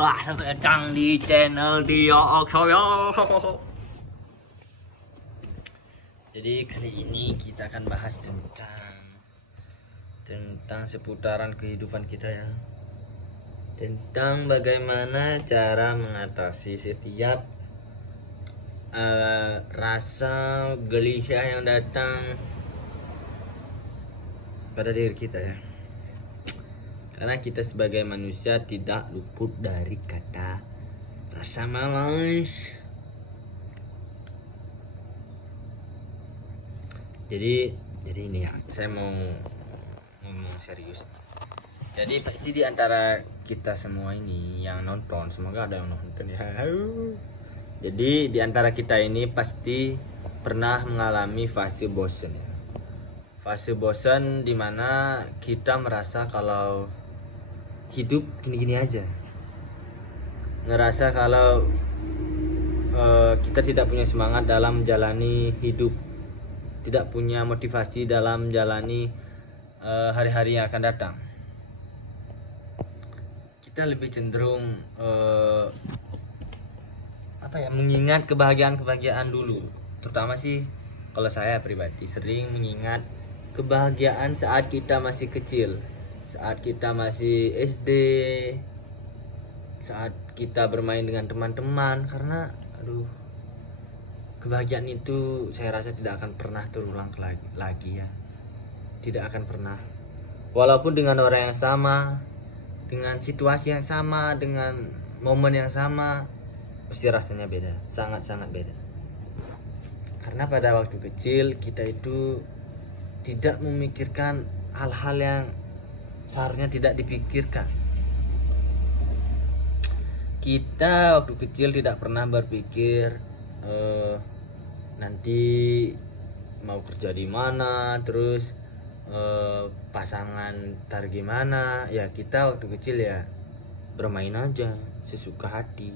Selamat datang di channel Tio Oksoyo. Jadi kali ini kita akan bahas tentang seputaran kehidupan kita ya. Tentang bagaimana cara mengatasi setiap rasa gelisah yang datang pada diri kita ya. Karena kita sebagai manusia tidak luput dari kata rasa malas. Jadi ini ya, saya mau ngomong serius. Jadi pasti di antara kita semua ini yang nonton, semoga ada yang nonton ya. Jadi di antara kita ini pasti pernah mengalami fase bosan ya. Fase bosan dimana kita merasa kalau hidup gini-gini aja, ngerasa kalau kita tidak punya semangat dalam menjalani hidup, tidak punya motivasi dalam menjalani hari-hari yang akan datang. Kita lebih cenderung mengingat kebahagiaan dulu, terutama sih kalau saya pribadi sering mengingat kebahagiaan saat kita masih kecil, saat kita masih SD, saat kita bermain dengan teman-teman. Karena kebahagiaan itu saya rasa tidak akan pernah terulang lagi ya. Tidak akan pernah. Walaupun dengan orang yang sama, dengan situasi yang sama, dengan momen yang sama, pasti rasanya beda, sangat-sangat beda. Karena pada waktu kecil kita itu tidak memikirkan hal-hal yang seharusnya tidak dipikirkan. Kita waktu kecil tidak pernah berpikir nanti mau kerja di mana, terus pasangan ntar gimana. Ya kita waktu kecil ya bermain aja sesuka hati.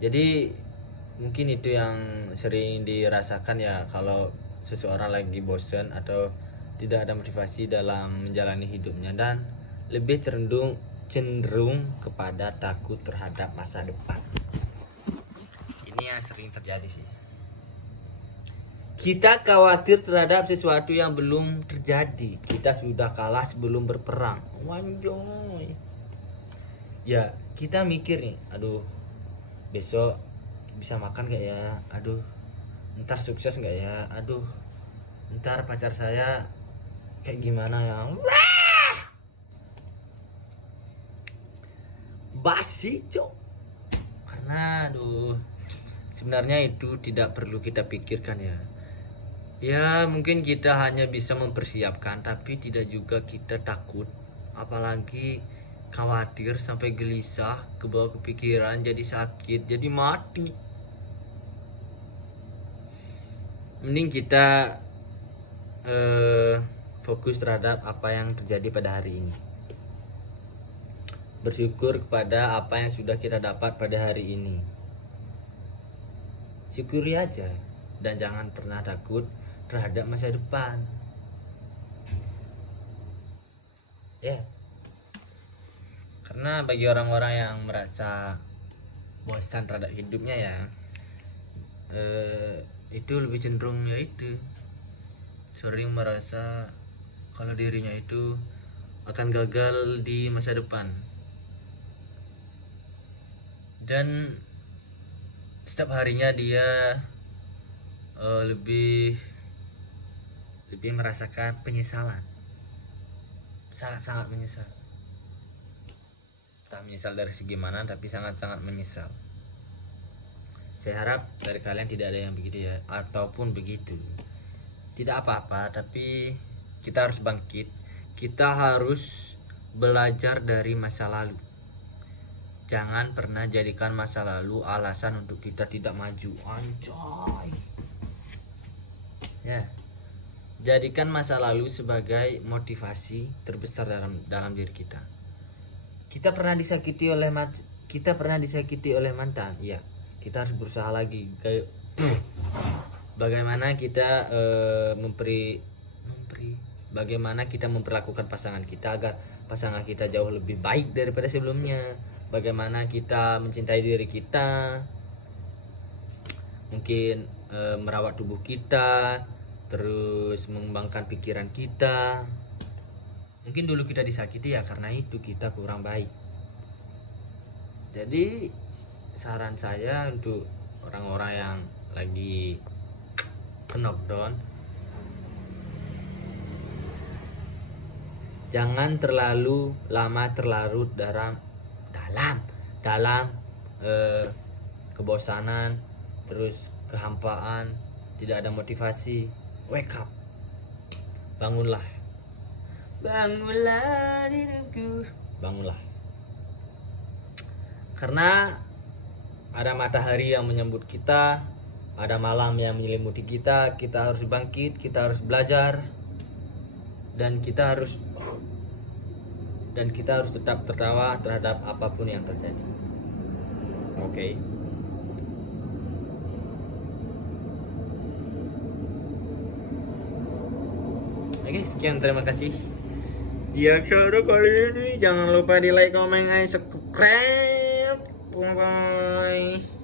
Jadi mungkin itu yang sering dirasakan ya kalau seseorang lagi bosan atau tidak ada motivasi dalam menjalani hidupnya, dan lebih cenderung kepada takut terhadap masa depan. Ini yang sering terjadi sih. Kita khawatir terhadap sesuatu yang belum terjadi. Kita sudah kalah sebelum berperang. Wanjoy. Ya, kita mikir nih, aduh, besok bisa makan gak ya? Aduh, ntar sukses gak ya? Aduh, ntar pacar saya kayak gimana ya? Basi cok. Karena sebenarnya itu tidak perlu kita pikirkan ya. Ya mungkin kita hanya bisa mempersiapkan, tapi tidak juga kita takut, apalagi khawatir sampai gelisah, kebawa kepikiran, jadi sakit, jadi mati. Mending kita fokus terhadap apa yang terjadi pada hari ini. Bersyukur kepada apa yang sudah kita dapat pada hari ini. Syukuri aja, dan jangan pernah takut terhadap masa depan. Ya. Karena bagi orang-orang yang merasa bosan terhadap hidupnya ya, itu lebih cenderung yaitu sering merasa kalau dirinya itu akan gagal di masa depan, dan setiap harinya dia lebih merasakan penyesalan, sangat-sangat menyesal. Tak menyesal dari segi mana, tapi sangat-sangat menyesal. Saya harap dari kalian tidak ada yang begitu ya, ataupun begitu. Tidak apa-apa, tapi kita harus bangkit. Kita harus belajar dari masa lalu. Jangan pernah jadikan masa lalu alasan untuk kita tidak maju. Anjay. Ya. Jadikan masa lalu sebagai motivasi terbesar dalam diri kita. Kita pernah disakiti oleh mantan. Ya, kita harus berusaha lagi. Bagaimana kita bagaimana kita memperlakukan pasangan kita agar pasangan kita jauh lebih baik daripada sebelumnya. bagaimana kita mencintai diri kita, mungkin merawat tubuh kita, terus mengembangkan pikiran kita. Mungkin dulu kita disakiti ya karena itu kita kurang baik. Jadi saran saya untuk orang-orang yang lagi knockdown, jangan terlalu lama terlarut dalam kebosanan, terus kehampaan, tidak ada motivasi. Wake up, bangunlah hidupku, bangunlah, karena ada matahari yang menyambut kita, ada malam yang menyelimuti kita. Kita harus bangkit, kita harus belajar, dan kita harus tetap tertawa terhadap apapun yang terjadi. Oke. Oke, sekian, terima kasih di episode kali ini. Jangan lupa di like, comment, and subscribe. Bye bye.